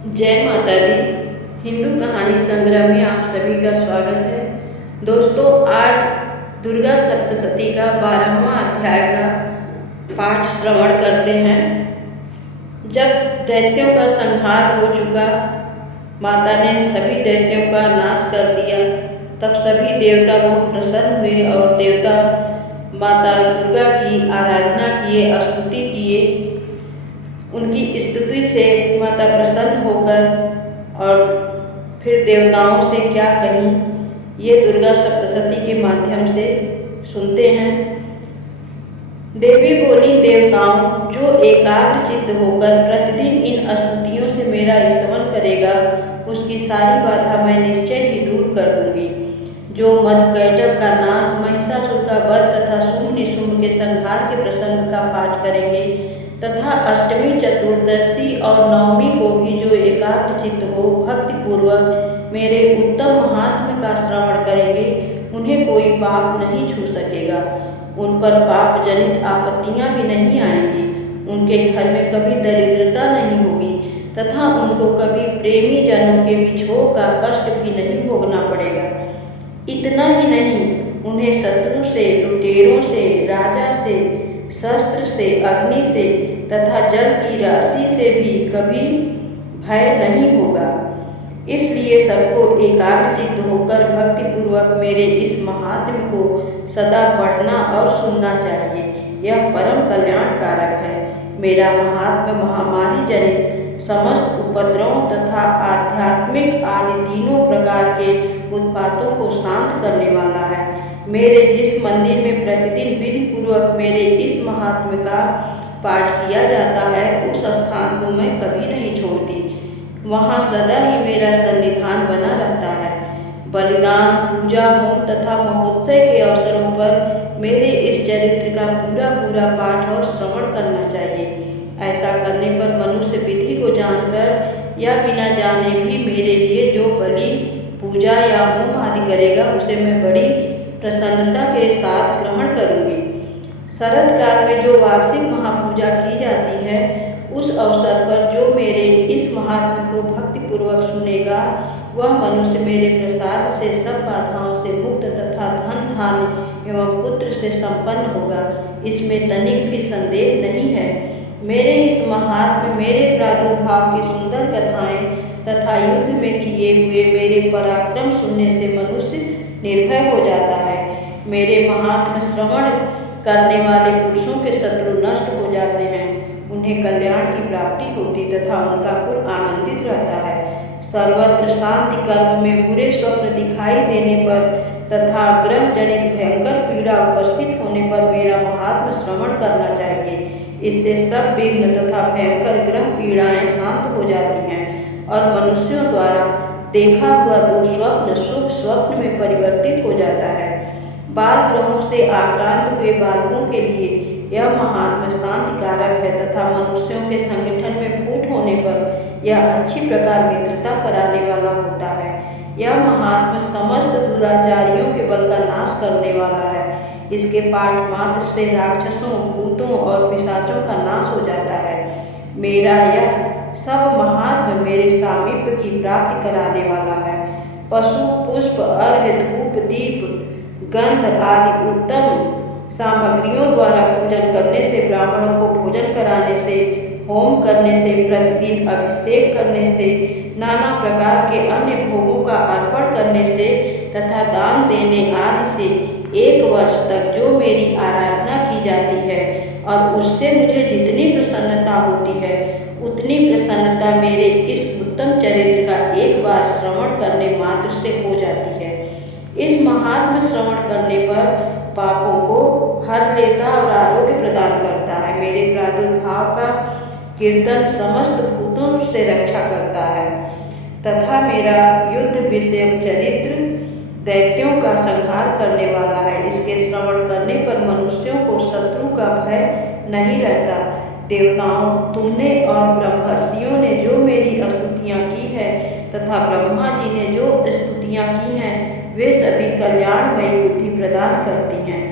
जय माता दी। हिंदू कहानी संग्रह में आप सभी का स्वागत है। दोस्तों, आज दुर्गा सप्तशती का 12वां अध्याय का पाठ श्रवण करते हैं। जब दैत्यों का संहार हो चुका, माता ने सभी दैत्यों का नाश कर दिया, तब सभी देवता बहुत प्रसन्न हुए और देवता माता दुर्गा की आराधना किए, स्तुति किए। उनकी स्तुति से माता प्रसन्न होकर और फिर देवताओं से क्या कहीं, ये दुर्गा सप्तशती के माध्यम से सुनते हैं। देवी बोली, देवताओं, जो एकाग्र चित्त होकर प्रतिदिन इन स्तुतियों से मेरा स्तवन करेगा, उसकी सारी बाधा मैं निश्चय ही दूर कर दूंगी। जो मधुकैटभ का नाश, महिषासुर का वध तथा शुंभ निशुंभ के संहार के प्रसंग का पाठ करेंगे तथा अष्टमी, चतुर्दशी और नवमी को भी जो एकाग्र चित्त हो भक्ति पूर्वक मेरे उत्तम महात्म्य का श्रवण करेंगे, उन्हें कोई पाप नहीं छू सकेगा। उन पर पाप जनित आपत्तियां भी नहीं आएंगी। उनके घर में कभी दरिद्रता नहीं होगी तथा उनको कभी प्रेमी जनों के विछोह का कष्ट भी नहीं भोगना पड़ेगा। इतना ही नहीं, उन्हें शत्रु से, लुटेरों से, राजा से, शस्त्र से, अग्नि से तथा जल की राशि से भी कभी भय नहीं होगा। इसलिए सबको एकाग्रचित्त होकर भक्ति पूर्वक मेरे इस महात्म्य को सदा पढ़ना और सुनना चाहिए। यह परम कल्याणकारक है। मेरा महात्म्य महामारी जनित समस्त उपद्रवों तथा आध्यात्मिक आदि तीनों प्रकार के उत्पातों को शांत करने वाला है। मेरे जिस मंदिर में प्रतिदिन विधि पूर्वक मेरे इस महात्म्य का पाठ किया जाता है, उस स्थान को मैं कभी नहीं छोड़ती। वहाँ सदा ही मेरा सन्निधान बना रहता है। बलिदान, पूजा, होम तथा महोत्सव के अवसरों पर मेरे इस चरित्र का पूरा पाठ और श्रवण करना चाहिए। ऐसा करने पर मनुष्य विधि को जानकर या बिना जाने भी मेरे लिए जो बलि, पूजा या होम आदि करेगा, उसे मैं बड़ी प्रसन्नता के साथ ग्रहण करूँगी। शरद काल में जो वार्षिक महापूजा की जाती है, उस अवसर पर जो मेरे इस महात्म्य को भक्तिपूर्वक सुनेगा, वह मनुष्य मेरे प्रसाद से सब बाधाओं से मुक्त तथा धन, धान्य एवं पुत्र से संपन्न होगा। इसमें तनिक भी संदेह नहीं है। मेरे इस महात्म्य, मेरे प्रादुर्भाव की सुंदर कथाएं तथा युद्ध में किए हुए मेरे पराक्रम सुनने से मनुष्य निर्भय हो जाता है। मेरे महात्म्य श्रवण करने वाले पुरुषों के शत्रु नष्ट हो जाते हैं, उन्हें कल्याण की प्राप्ति होती तथा उनका कुल आनंदित रहता है। सर्वत्र शांति कर्म में बुरे स्वप्न दिखाई देने पर तथा ग्रह जनित भयंकर पीड़ा उपस्थित होने पर मेरा महात्म्य श्रवण करना चाहिए। इससे सब विघ्न तथा भयंकर ग्रह पीड़ाएं शांत हो जाती हैं और मनुष्यों द्वारा देखा हुआ दुस्वप्न शुभ स्वप्न में परिवर्तित हो जाता है। बाल ग्रहों से आक्रांत हुए बालकों के लिए यह महात्म्य शांतिकारक है तथा मनुष्यों के संगठन में फूट होने पर यह अच्छी प्रकार मित्रता कराने वाला होता है। यह महात्म्य समस्त दुराचारियों के बल का नाश करने वाला है। इसके पाठ मात्र से राक्षसों, भूतों और पिशाचों का नाश हो जाता है। मेरा यह सब महात्म्य मेरे सामीप्य की प्राप्ति कराने वाला है। पशु, पुष्प, अर्घ्य, धूप, दीप, गंध आदि उत्तम सामग्रियों द्वारा पूजन करने से, ब्राह्मणों को भोजन कराने से, होम करने से, प्रतिदिन अभिषेक करने से, नाना प्रकार के अन्य भोगों का अर्पण करने से तथा दान देने आदि से 1 वर्ष तक जो मेरी आराधना की जाती है और उससे मुझे जितनी प्रसन्नता होती है, उतनी प्रसन्नता मेरे इस उत्तम चरित्र का एक बार श्रवण करने मात्र से हो जाती है। इस महात्म्य श्रवण करने पर पापों को हर लेता और आरोग्य प्रदान करता है। मेरे प्रादुर्भाव का कीर्तन समस्त भूतों से रक्षा करता है तथा मेरा युद्ध विषयक चरित्र दैत्यों का संहार करने वाला है। इसके श्रवण करने पर मनुष्यों को शत्रु का भय नहीं रहता। देवताओं, तुमने और ब्रह्मर्षियों ने जो मेरी स्तुतियाँ की है तथा ब्रह्मा जी ने जो स्तुतियाँ की हैं, वे सभी कल्याणमयी बुद्धि प्रदान करती हैं।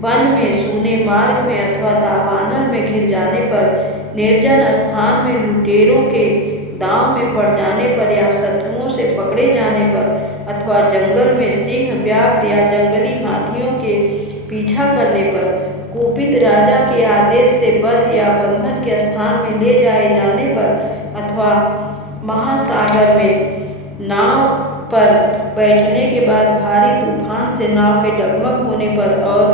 वन में, सूने मार्ग में अथवा दावानल में घिर जाने पर, निर्जन स्थान में लुटेरों के दांव में पड़ जाने पर या शत्रुओं से पकड़े जाने पर अथवा जंगल में सिंह, व्याघ्र या जंगली हाथियों के पीछा करने पर कुपित राजा के आदेश से वध या बंधन के स्थान में ले जाए जाने पर अथवा महासागर में नाव पर बैठने के बाद भारी तूफान से नाव के डगमग होने पर और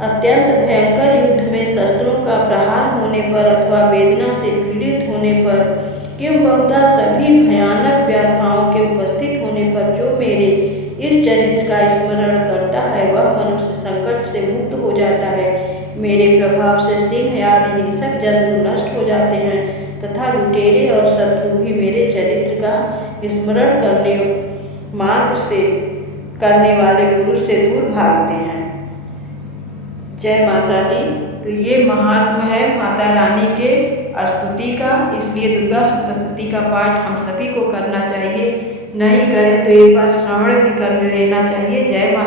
अत्यंत भयंकर युद्ध में शस्त्रों का प्रहार होने पर अथवा वेदना से पीड़ित होने पर किंबहुधा सभी भयानक व्याधाओं के उपस्थित होने पर जो मेरे इस चरित्र का स्मरण करता है वह मनुष्य संकट से मुक्त हो जाता है। मेरे प्रभाव से सिंह आदि हिंसक जंतु नष्ट हो जाते हैं तथा लुटेरे और शत्रु भी मेरे चरित्र का स्मरण करने मात्र से करने वाले पुरुष से दूर भागते हैं। जय माता दी। तो ये महात्म है माता रानी के स्तुति का, इसलिए दुर्गा सप्तशती का पाठ हम सभी को करना चाहिए। नहीं करें तो एक बार श्रवण भी कर लेना चाहिए। जय माता।